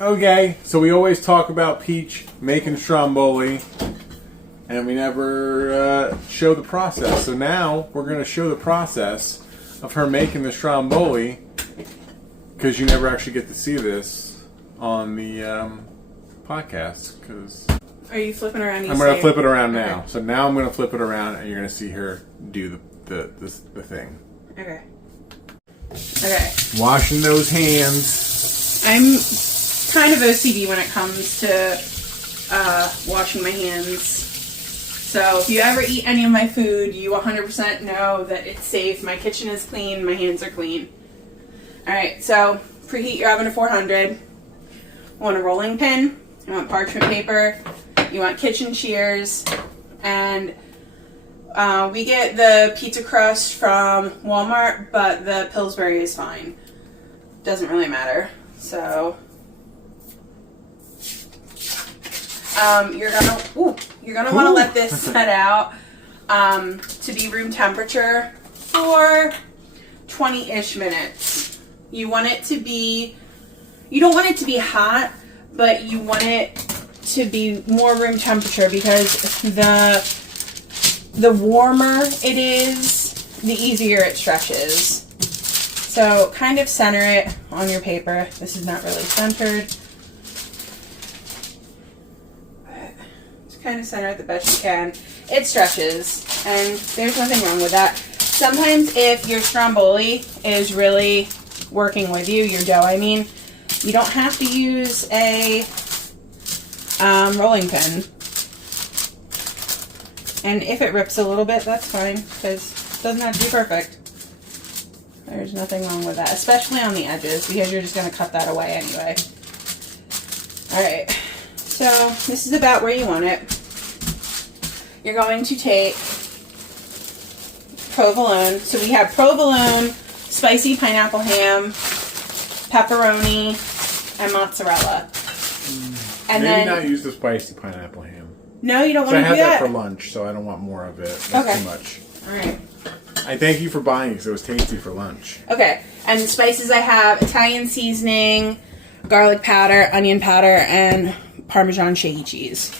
Okay, so we always talk about Peach making Stromboli, and we never show the process. So now we're going to show the process of her making the Stromboli, because you never actually get to see this on the podcast. Because are you flipping around? I'm going to flip it around now. Okay. So now I'm going to flip it around, and you're going to see her do the thing. Okay. Okay. Washing those hands. I'm kind of OCD when it comes to washing my hands. So if you ever eat any of my food, you 100% know that it's safe. My kitchen is clean. My hands are clean. Alright, so preheat your oven to 400. You want a rolling pin. You want parchment paper. You want kitchen shears. And we get the pizza crust from Walmart, but the Pillsbury is fine. Doesn't really matter. So you're gonna want to let this set out to be room temperature for 20-ish minutes. You want it to be, you don't want it to be hot, but you want it to be more room temperature, because the warmer it is, the easier it stretches. So kind of center it on your paper. This is not really centered. Just kind of center it the best you can. It stretches, and there's nothing wrong with that. Sometimes if your Stromboli is really working with you, your dough, I mean, you don't have to use a rolling pin. And if it rips a little bit, that's fine, because it doesn't have to be perfect. There's nothing wrong with that, especially on the edges, because you're just going to cut that away anyway. Alright, so this is about where you want it. You're going to take provolone. So we have provolone, spicy pineapple ham, pepperoni, and mozzarella. And Maybe then not use the spicy pineapple ham. No, you don't want I to do had that? that for lunch, so I don't want more of it. That's Okay. too much. Alright. I thank you for buying it because it was tasty for lunch. Okay, and the spices I have: Italian seasoning, garlic powder, onion powder, and Parmesan shaky cheese.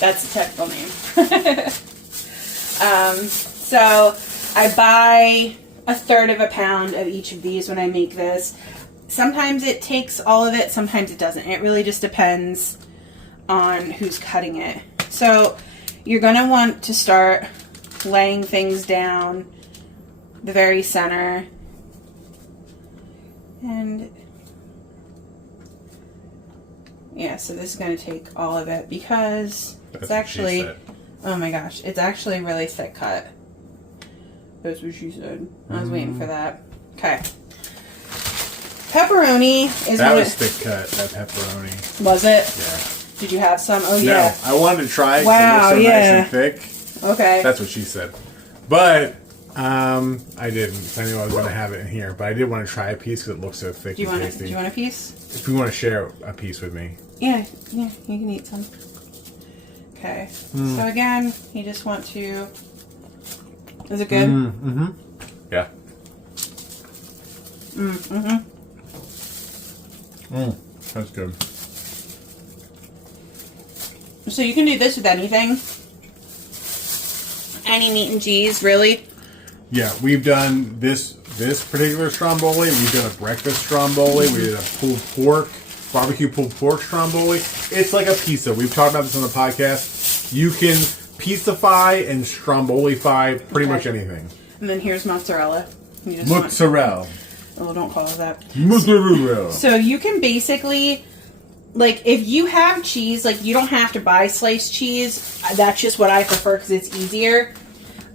That's the technical name. So I buy 1/3 of a pound of each of these when I make this. Sometimes it takes all of it, sometimes it doesn't. It really just depends on who's cutting it. So you're going to want to start laying things down the very center. And yeah, so this is going to take all of it, because it's actually, oh my gosh, it's actually a really thick cut. That's what she said. I was waiting for that. Okay. Pepperoni is that was thick cut, that pepperoni. Was it? Yeah. Did you have some? Oh, yeah. No, I wanted to try it because Wow, it looks so yeah. nice and thick. Okay. That's what she said. But I didn't. I knew I was going to have it in here, but I did want to try a piece because it looks so thick and tasty. Do you want a piece? If you want to share a piece with me. Yeah, you can eat some. Okay. So again, you just want to... Is it good? Mm-hmm. Yeah. That's good. So you can do this with anything. Any meat and cheese, really. Yeah, we've done this particular Stromboli. We've done a breakfast Stromboli. We did a pulled pork, barbecue pulled pork Stromboli. It's like a pizza. We've talked about this on the podcast. You can pizza-fy and Stromboli-fy pretty much anything. And then here's mozzarella. You just Mozzarella. Oh, don't call it that. Mozzarella. So you can basically, like, if you have cheese, like, you don't have to buy sliced cheese. That's just what I prefer because it's easier.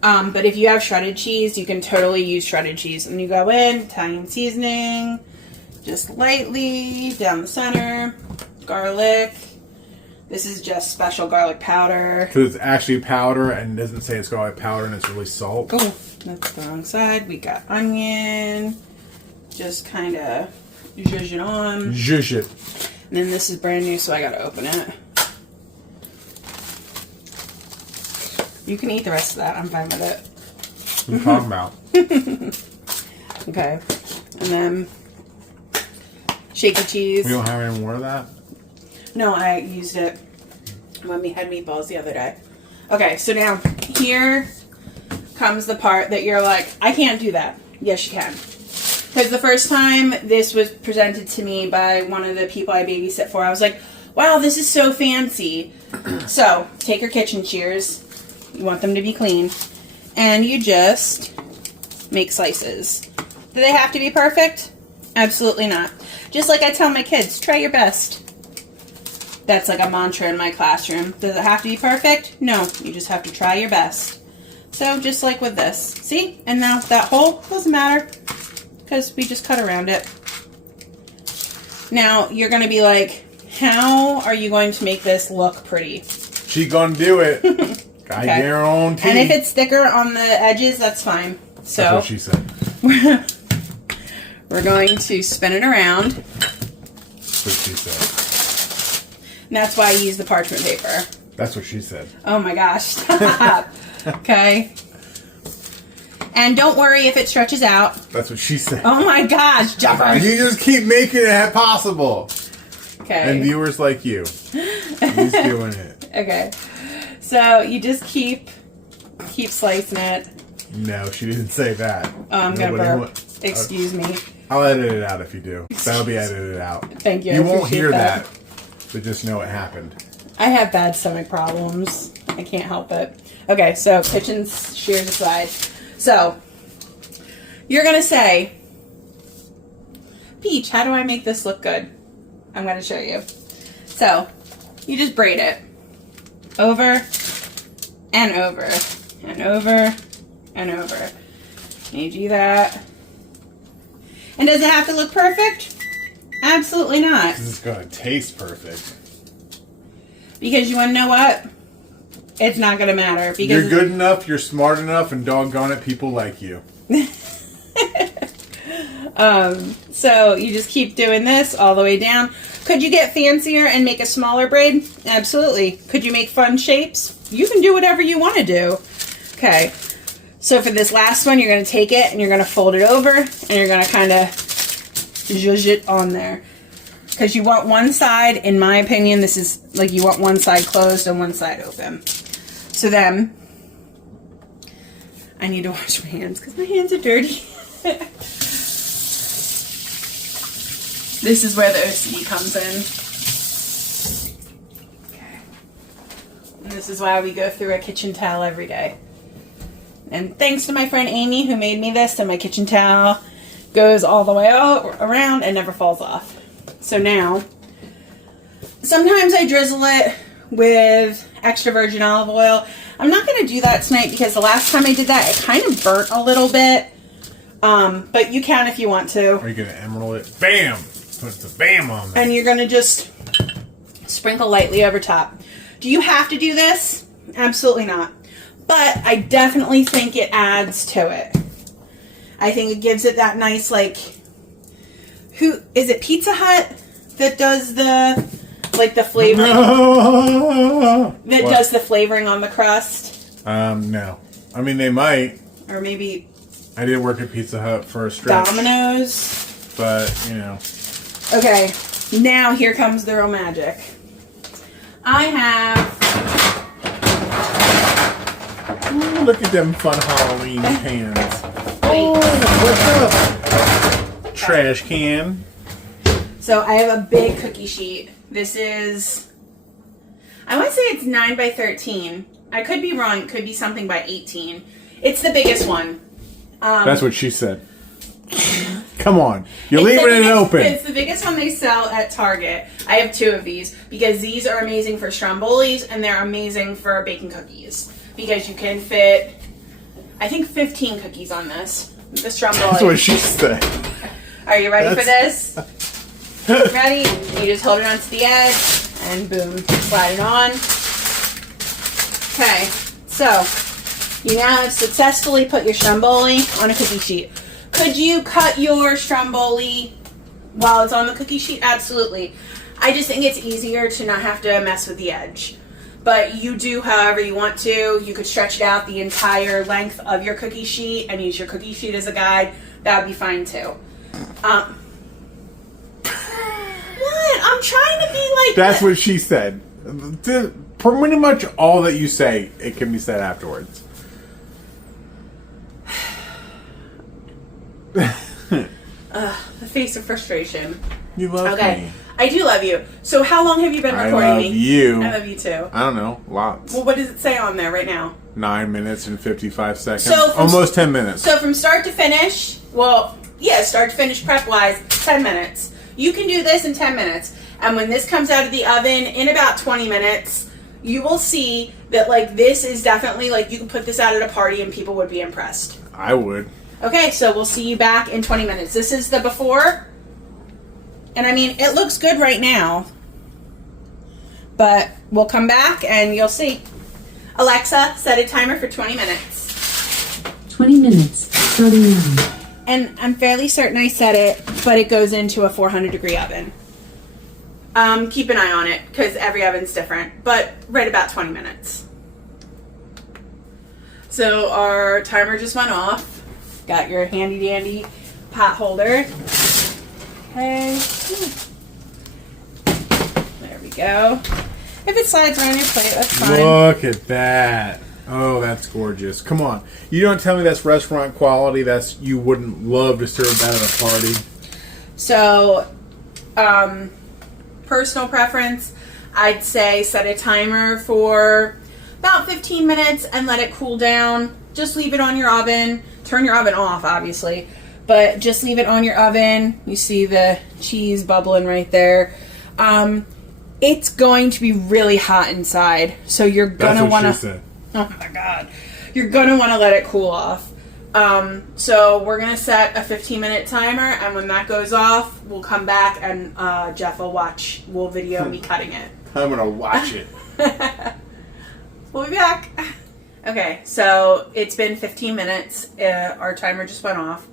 But if you have shredded cheese, you can totally use shredded cheese. And you go in, Italian seasoning, just lightly down the center, garlic. This is just special garlic powder. Because it's actually powder and it doesn't say it's garlic powder and it's really salt. Oh, that's the wrong side. We got onion. Just kind of zhuzh it on. Zhuzh it. And then this is brand new, so I gotta open it. You can eat the rest of that. I'm fine with it. What are you talking about? Okay. And then shaky cheese. We don't have any more of that? No, I used it when we had meatballs the other day. Okay, so now here comes the part that you're like, I can't do that. Yes, you can. Because the first time this was presented to me by one of the people I babysit for, I was like, wow, this is so fancy. So, take your kitchen shears. You want them to be clean. And you just make slices. Do they have to be perfect? Absolutely not. Just like I tell my kids, try your best. That's like a mantra in my classroom. Does it have to be perfect? No, you just have to try your best. So just like with this. See? And now that hole doesn't matter because we just cut around it. Now you're going to be like, how are you going to make this look pretty? She gonna do it. I guarantee. And if it's thicker on the edges, that's fine. So that's what she said. We're going to spin it around. That's what she said. And that's why I use the parchment paper. That's what she said. Oh my gosh. Stop. Okay. And don't worry if it stretches out. That's what she said. Oh my gosh, Jumper. You just keep making it possible. Okay. And viewers like you. He's doing it. Okay. So you just keep slicing it. No, she didn't say that. Oh, I'm going to burp. Excuse me. I'll edit it out if you do. That'll be edited out. Thank you. You won't hear that. But just know it happened. I have bad stomach problems. I can't help it. Okay, so kitchen shears aside. So, you're going to say, Peach, how do I make this look good? I'm going to show you. So, you just braid it. Over and over and over and over. And you do that. And does it have to look perfect? Absolutely not. This is going to taste perfect. Because you want to know what? It's not going to matter. Because you're good enough, you're smart enough, and doggone it, people like you. So you just keep doing this all the way down. Could you get fancier and make a smaller braid? Absolutely. Could you make fun shapes? You can do whatever you want to do. Okay. So for this last one, you're going to take it and you're going to fold it over and you're going to kind of zhuzh it on there. Because you want one side, in my opinion, this is like you want one side closed and one side open. So then, I need to wash my hands because my hands are dirty. This is where the OCD comes in. Okay. And this is why we go through a kitchen towel every day. And thanks to my friend Amy who made me this, and my kitchen towel goes all the way around and never falls off. So now, sometimes I drizzle it with extra virgin olive oil. I'm not going to do that tonight because the last time I did that, it kind of burnt a little bit. But you can if you want to. Are you going to emerald it? Bam! Put the bam on there. And you're going to just sprinkle lightly over top. Do you have to do this? Absolutely not. But I definitely think it adds to it. I think it gives it that nice, like, who is it? Pizza Hut that does the, like, the flavoring? No. That does the flavoring on the crust? No. I mean, they might. Or maybe I did work at Pizza Hut for a stretch. Domino's. But, you know. Okay, now here comes the real magic. I have... Ooh, look at them fun Halloween pans. Wait. Oh, what's up? Trash can. So I have a big cookie sheet. This is... I want to say it's 9 by 13. I could be wrong. It could be something by 18. It's the biggest one. That's what she said. Come on. You're leaving it open. It's the biggest one they sell at Target. I have 2 of these because these are amazing for Strombolis and they're amazing for baking cookies. Because you can fit, I think, 15 cookies on this. The Stromboli. That's what she said. Are you ready for this? Ready? You just hold it onto the edge and boom, slide it on. Okay, so you now have successfully put your Stromboli on a cookie sheet. Could you cut your Stromboli while it's on the cookie sheet? Absolutely. I just think it's easier to not have to mess with the edge. But you do however you want to. You could stretch it out the entire length of your cookie sheet and use your cookie sheet as a guide. That would be fine too. I'm trying to be like That's what she said. Pretty much all that you say, it can be said afterwards. the face of frustration. You love me. I do love you. So how long have you been recording I love me? you. I love you too. I don't know. Lots. Well, what does it say on there right now? 9 minutes and 55 seconds. So almost 10 minutes. So from start to finish, well, yeah, start to finish prep-wise, 10 minutes. You can do this in 10 minutes. And when this comes out of the oven in about 20 minutes, you will see that, like, this is definitely, like, you can put this out at a party and people would be impressed. I would. Okay, so we'll see you back in 20 minutes. This is the before. And, I mean, it looks good right now. But we'll come back and you'll see. Alexa, set a timer for 20 minutes. 20 minutes, starting now. And I'm fairly certain I set it, but it goes into a 400-degree oven. Keep an eye on it, because every oven's different, but right about 20 minutes. So our timer just went off. Got your handy-dandy pot holder. Okay. There we go. If it slides around your plate, that's fine. Look at that. Oh, that's gorgeous. Come on. You don't tell me that's restaurant quality. You wouldn't love to serve that at a party. So, personal preference, I'd say set a timer for about 15 minutes and let it cool down. Just leave it on your oven. Turn your oven off, obviously. But just leave it on your oven. You see the cheese bubbling right there. It's going to be really hot inside. So you're going to want to... Oh my God. You're going to want to let it cool off. So we're going to set a 15-minute timer, and when that goes off, we'll come back and Jeff will video me cutting it. I'm going to watch it. We'll be back. Okay, so it's been 15 minutes. Our timer just went off.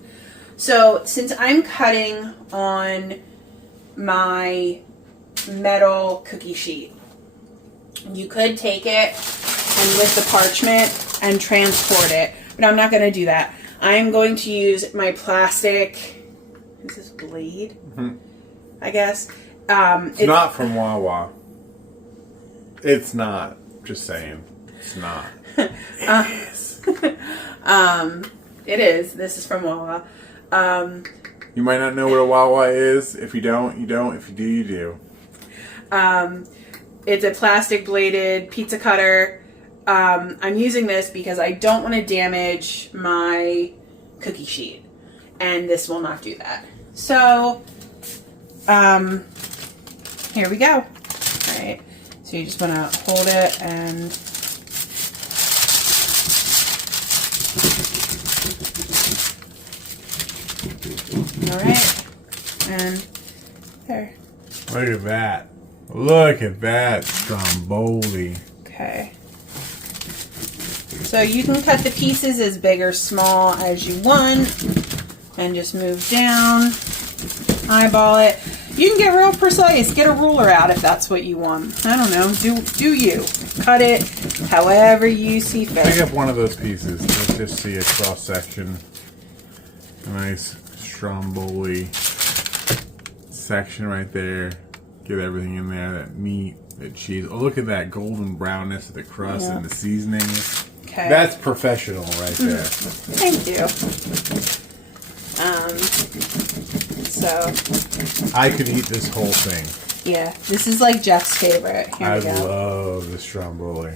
So since I'm cutting on my metal cookie sheet, you could take it and with the parchment and transport it, but I'm not going to do that. I'm going to use my plastic, is this blade? Mm-hmm. I guess. It's not from Wawa. It's not. Just saying. It's not. It is. It is. This is from Wawa. You might not know what a Wawa is. If you don't, you don't. If you do, you do. It's a plastic bladed pizza cutter. I'm using this because I don't want to damage my cookie sheet, and this will not do that. So, here we go. All right. So you just want to hold it and all right, and there. Look at that. Look at that Stromboli. Okay. So you can cut the pieces as big or small as you want and just move down, eyeball it. You can get real precise. Get a ruler out if that's what you want. I don't know. Do you. Cut it however you see fit. Pick up one of those pieces. Let's just see a cross section. Nice Stromboli section right there. Get everything in there. That meat, that cheese. Oh, look at that golden brownness of the crust and the seasoning. Okay. That's professional right there. Thank you. So I could eat this whole thing. yeah, this is like Jeff's favorite. Here I we go. love the Stromboli.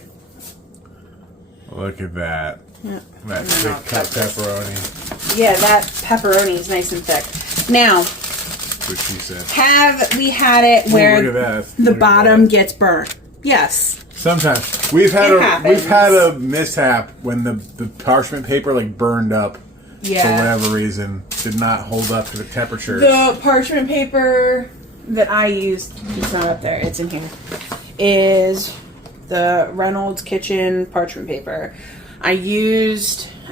Look at that. Yeah. That thick cut pepperoni. Yeah, that pepperoni is nice and thick. Now, That's what she said. have we had it where look at that. the Look at bottom that. gets burnt? Yes. Sometimes we've had It a mishap when the parchment paper like burned up Yeah. for whatever reason, did not hold up to the temperatures. The parchment paper that I used, it's not up there, it's in here, is the Reynolds Kitchen parchment paper. I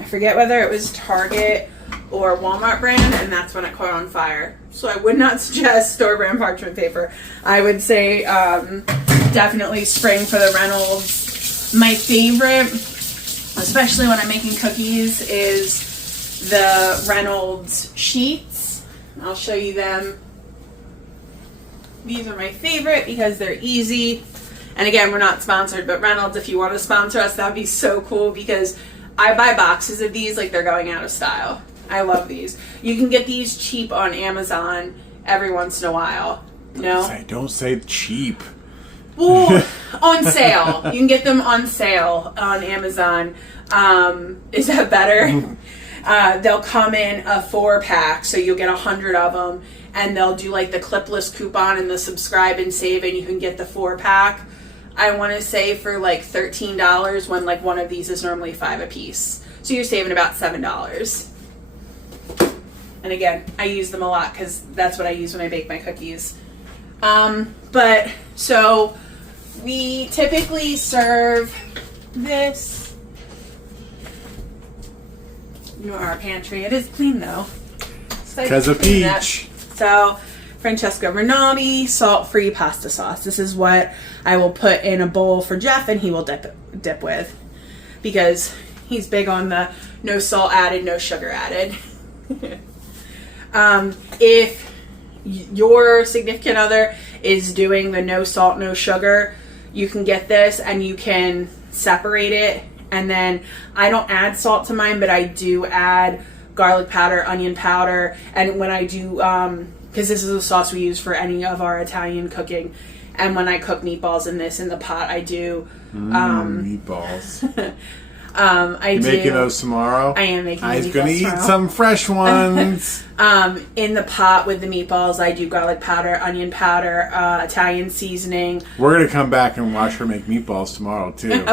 forget whether it was Target or Walmart brand, and that's when it caught on fire. So I would not suggest store brand parchment paper. I would say definitely spring for the Reynolds. My favorite, especially when I'm making cookies, is the Reynolds sheets. I'll show you them. These are my favorite because they're easy. And again, we're not sponsored, but Reynolds, if you want to sponsor us, that'd be so cool because I buy boxes of these like they're going out of style. I love these. You can get these cheap on Amazon every once in a while. No? Don't say cheap. Well, on sale. You can get them on sale on Amazon. Is that better? They'll come in a 4-pack, so you'll get 100 of them, and they'll do like the clipless coupon and the subscribe and save, and you can get the 4-pack. I want to say for like $13 when like one of these is normally $5 a piece. So you're saving about $7. And again, I use them a lot because that's what I use when I bake my cookies. But so we typically serve this in our pantry. It is clean though. Because of Peach. So Francesco Rinaldi salt-free pasta sauce. This is what I will put in a bowl for Jeff and he will dip with. Because he's big on the no salt added, no sugar added. If your significant other is doing the no salt, no sugar, you can get this and you can separate it. And then I don't add salt to mine, but I do add garlic powder, onion powder. And when I do, because this is a sauce we use for any of our Italian cooking. And when I cook meatballs in the pot, I do. Meatballs. You making those tomorrow? I am making. I was meatballs gonna eat tomorrow. some fresh ones. In the pot with the meatballs, I do garlic powder, onion powder, Italian seasoning. We're gonna come back and watch her make meatballs tomorrow too.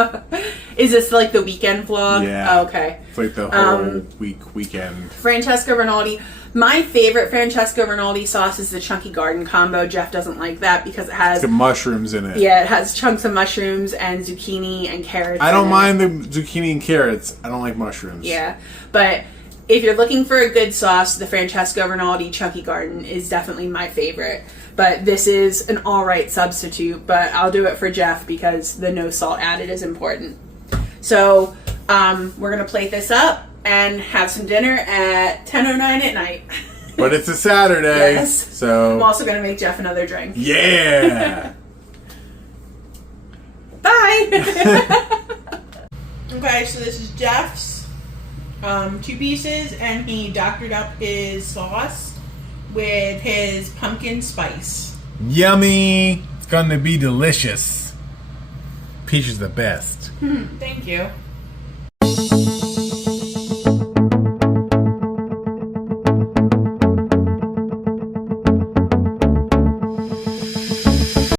Is this like the weekend vlog? Yeah. Oh, okay. It's like the whole weekend. Francesco Rinaldi. My favorite Francesco Rinaldi sauce is the Chunky Garden combo. Jeff doesn't like that because it has The mushrooms in it. Yeah, it has chunks of mushrooms and zucchini and carrots. I don't in it. mind the zucchini and carrots. I don't like mushrooms. Yeah, but if you're looking for a good sauce, the Francesco Rinaldi Chunky Garden is definitely my favorite. But this is an alright substitute, but I'll do it for Jeff because the no salt added is important. So we're going to plate this up and have some dinner at 10:09 at night. But it's a Saturday, Yes. so... I'm also going to make Jeff another drink. Yeah! Bye! Okay, so this is Jeff's 2 pieces, and he doctored up his sauce with his pumpkin spice. Yummy! It's gonna be delicious. Peach is the best. Thank you.